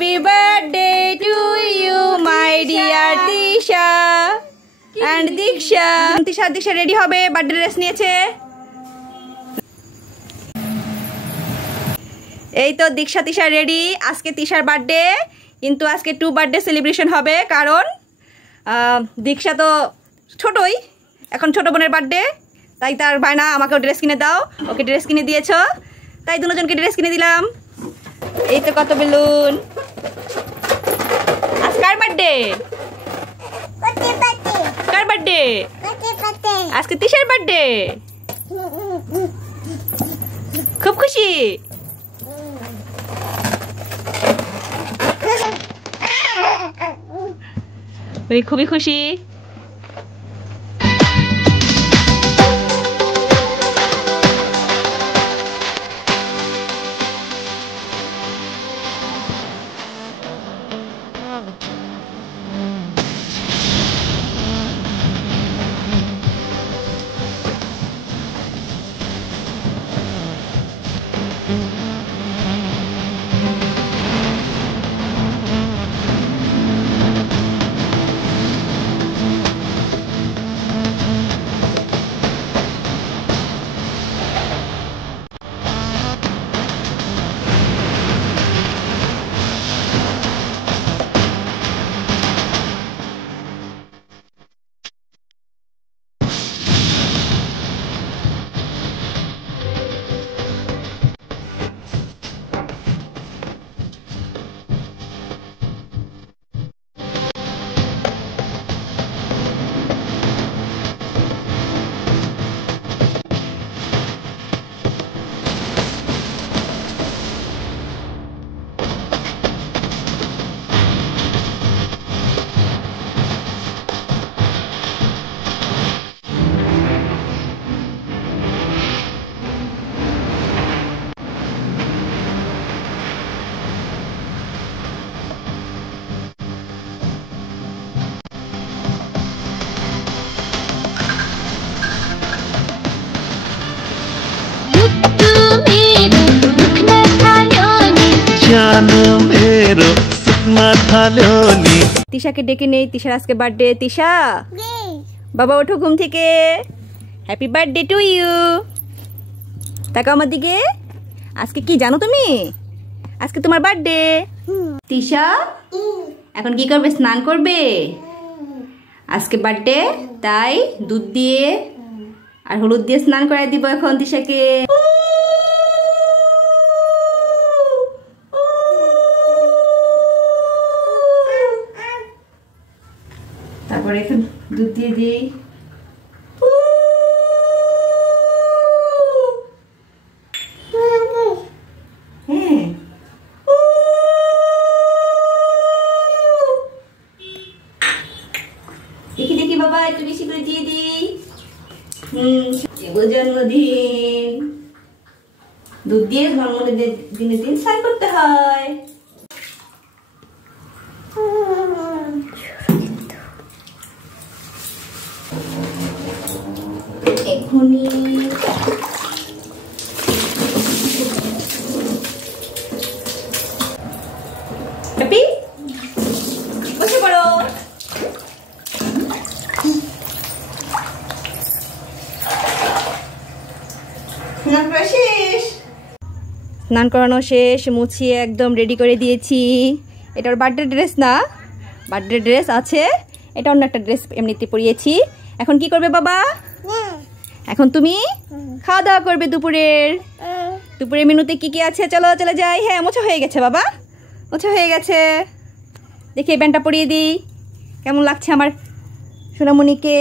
Happy birthday to you, my dear Tisha and Diksha. Diksha ready হবে, birthday dress নিয়েছে। এই তো দীক্ষা তিশা রেডি। আজকে তিশার বার্থডে, কিন্তু আজকে 2 বার্থডে সেলিব্রেশন হবে, কারণ দীক্ষা তো ছোটই, এখন ছোট বোনের বার্থডে, তাই তার বায়না আমাকেও ড্রেস কিনে দাও। ওকে ড্রেস কিনে দিয়েছো, তাই দুজনকে ড্রেস কিনে দিলাম। এই তো কত বেলুন। আজ কার বার্থডে? কার বার্থডে? আজকে তিশার বার্থডে। খুব খুশি? খুবই খুশি। তিশাকে ডেকে নেই, তিশার আজকে বার্থডে। তিশা বাবা ওঠো ঘুম থেকে। Happy birthday to you. তাকাও আমার দিকে। আজকে কি জানো তুমি? আজকে তোমার বার্থডে। তিশা এখন কি করবে? স্নান করবে। আজকে বার্থডে, তাই দুধ দিয়ে আর হলুদ দিয়ে স্নান করাই দিব এখন তিশাকে। তারপরে এখন দুধ দিয়ে দিই। হ্যাঁ দেখি দেখি বাবা, একটু বেশি করে দিয়ে দিই। জন্মদিন, দুধ দিয়ে জন্মদিনের দিন স্নান করতে হয়। এখনই হ্যাপি বসে পড়ো। স্নান করানো শেষ, মুছিয়ে একদম রেডি করে দিয়েছি। এটা ওর বার্থডে ড্রেস না, বার্থডে ড্রেস আছে, এটা অন্য একটা ড্রেস এমনিতে পরিয়েছি। এখন কি করবে বাবা? এখন তুমি খাওয়া দাওয়া করবে দুপুরের মেনুতে কি কি আছে? চলো চলে যাই। হ্যাঁ মোছা হয়ে গেছে বাবা, মোছা হয়ে গেছে। দেখি এই প্যান্টটা পরিয়ে দিই, কেমন লাগছে আমার সোনামণিকে।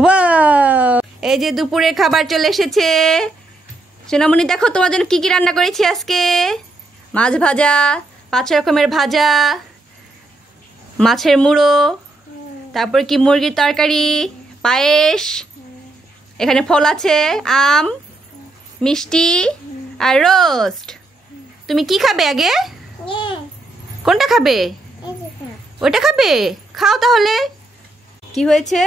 ওয়াও, এই যে দুপুরের খাবার চলে এসেছে। সোনামণি দেখো তোমার জন্য কি কি রান্না করেছি আজকে। মাছ ভাজা, 5 রকমের ভাজা, মাছের মুড়ো, তারপর কি মুরগির তরকারি, পায়েস, এখানে ফল আছে, আম, মিষ্টি আর রোস্ট। তুমি কি খাবে আগে? কোনটা খাবে? ওটা খাবে? খাও তাহলে। কি হয়েছে?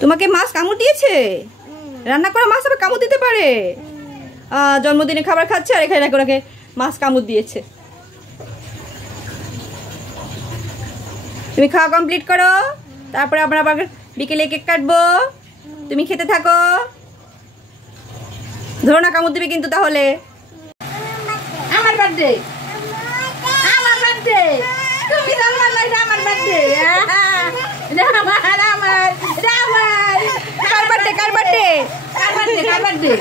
তোমাকে মাছ কামড় দিয়েছে? রান্না করা মাছ আবার কামড় দিতে পারে? জন্মদিনে খাবার খাচ্ছে আর এখানে ওনাকে মাছ কামড় দিয়েছে। তুমি খাওয়া কমপ্লিট করো, তারপরে আমরা আবার বিকেলে কেক কাটবো। তুমি খেতে থাকো, ধরো না কামড় দিবে কিন্তু। তাহলে আমার বার্থডে, আমার বার্থডে, তুমি জানো না এটা আমার বার্থডে। কার বার্থডে, কার বার্থডে, কার বার্থডে, কার বার্থডে?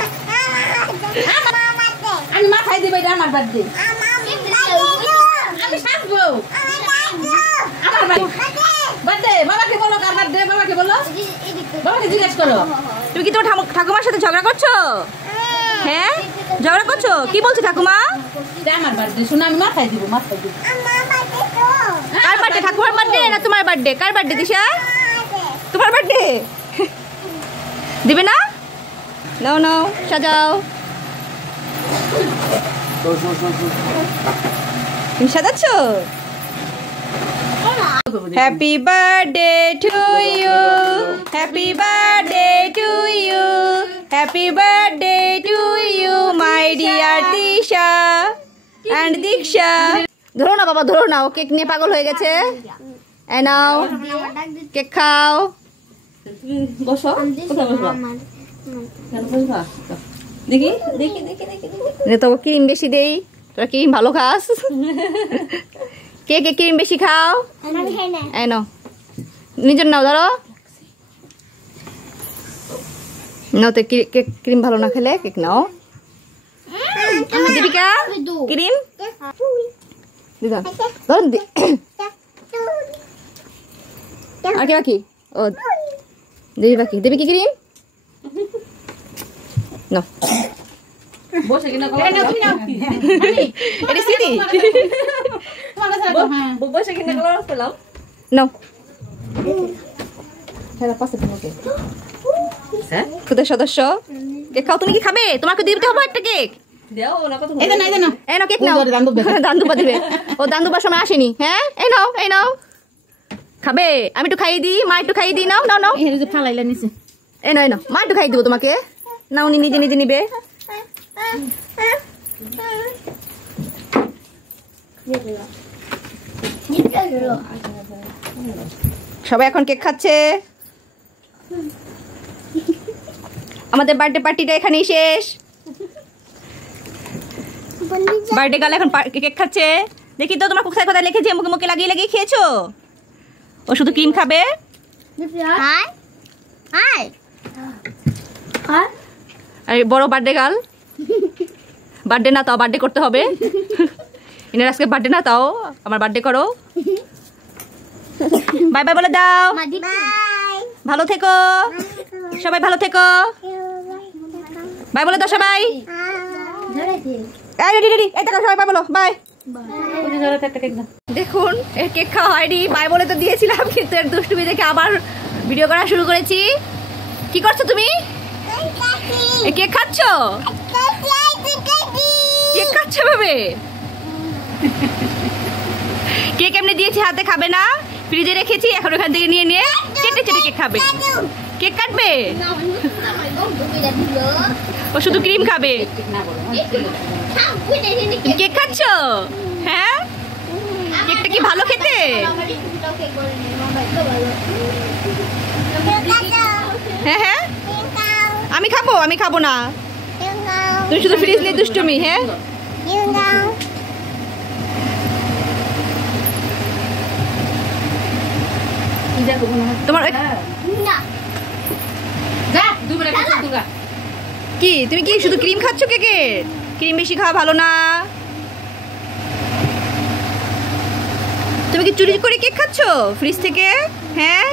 আমি মাথায় দেবো, এটা আমার বার্থডে। আমি সাজবো, আমার বার্থডে। বাবাকে বলো কার বার্থডে, বাবাকে বলো, বাবাকে জিজ্ঞেস করো। তুমি কি তোমার ঠাকুমার সাথে ঝগড়া করছো? হ্যাঁ, ঝগড়া করছো? কি বলছো ঠাকুমা? আমার বার্থডে শুনে আমি মাথায় দিব, মাথায় দিব। কার বার্থডে? ঠাকুমার বার্থডে না তোমার বার্থডে? কার বার্থডে দিশা? তোমার বার্থডে। দিবে না? নাও নাও, সাজাও। তুমি সাজাচ্ছ? Happy birthday to you, happy birthday to you, happy birthday to you my dear Disha and Diksha. ধরো না বাবা, ধরো না, ও কেক নিয়ে পাগল হয়ে গেছে। এই নাও কেক খাও। বসো, কোথায় বসবা? দেখি দেখি দেখি দেখি, তো ক্রিম বেশি দেই, তোরা ক্রিম ভালো খাস। কে কে ক্রিম বেশি খাও? এই নাও, নিজের নাও, ধরো নাও। তো কেক ক্রিম ভালো না খেলে কেক নাও। দীপিকা ক্রিম দিদা ধরুন। আর কে বাকি? ও দিদি বাকি, দেবে কি ক্রিম? নাও। বসে কিনা এটা সিটি বসে কিনা কলার পেলাম। নাও খেলা পাশে তোমাকে। হ্যাঁ, খুদের সদস্য কেক খাও। তুমি কি খাবে? তোমাকে দিতে হবে একটা কেক। দাও না, কত এই না, এই না, এই নাও কেক নাও। দান্দুবা দিবে, ও দান্দুবার সময় আসেনি। হ্যাঁ, এই নাও, এই নাও। খাবে? আমি একটু খাইয়ে দিই, মা একটু খাইয়ে দিই। নাও নাও নাও, এই যে ফালাইলা নিচে। এই নাও, এই নাও, মা একটু খাইয়ে দিব তোমাকে। নাও, উনি নিজে নিজে নিবে। সবাই এখন কেক খাচ্ছে। আমাদের বার্থডে পার্টিটা এখানেই শেষ। বার্থডে গার্ল এখন কেক খাচ্ছে। দেখি তো তোমার কোথায় কোথায় লিখেছে, মুখে মুখে লাগিয়ে লাগিয়ে খেয়েছো? ও শুধু ক্রিম খাবে। আরে বড় বার্থডে গার্ল, বার্থডে না তাও বার্থডে করতে হবে। ইনার আজকে বার্থডে না তাও আমার বার্থডে করো। বাই বাই বলে দাও। ভালো থেকো সবাই, ভালো থেকো। বাই বলে দাও সবাই। সবাই বাই বলো, বাই। দেখুন এর কেক খাওয়া হয়নি, বাই বলে তো দিয়েছিলাম, কিন্তু এর দুষ্টুমি দেখে আবার ভিডিও করা শুরু করেছি। কি করছো তুমি? কেক খাচ্ছ? কেক খাচ্ছ ভাবে? কেক এমনি দিয়েছি, হাতে খাবে না, ফ্রিজে রেখেছি। এখন ওখান থেকে নিয়ে নিয়ে চেটে চেটে কেক খাবে। কেক কাটবে? ও শুধু ক্রিম খাবে। কেক খাচ্ছ? হ্যাঁ, কেকটা কি ভালো খেতে? হ্যাঁ হ্যাঁ, আমি খাবো, আমি খাবো না। তুমি শুধু ফ্রিজ নিয়ে দুষ্টুমি। হ্যাঁ, তোমার কি, তুমি কি শুধু ক্রিম খাচ্ছ? কেকে ক্রিম বেশি খাওয়া ভালো না। তুমি কি চুরি করে কেক খাচ্ছ ফ্রিজ থেকে? হ্যাঁ,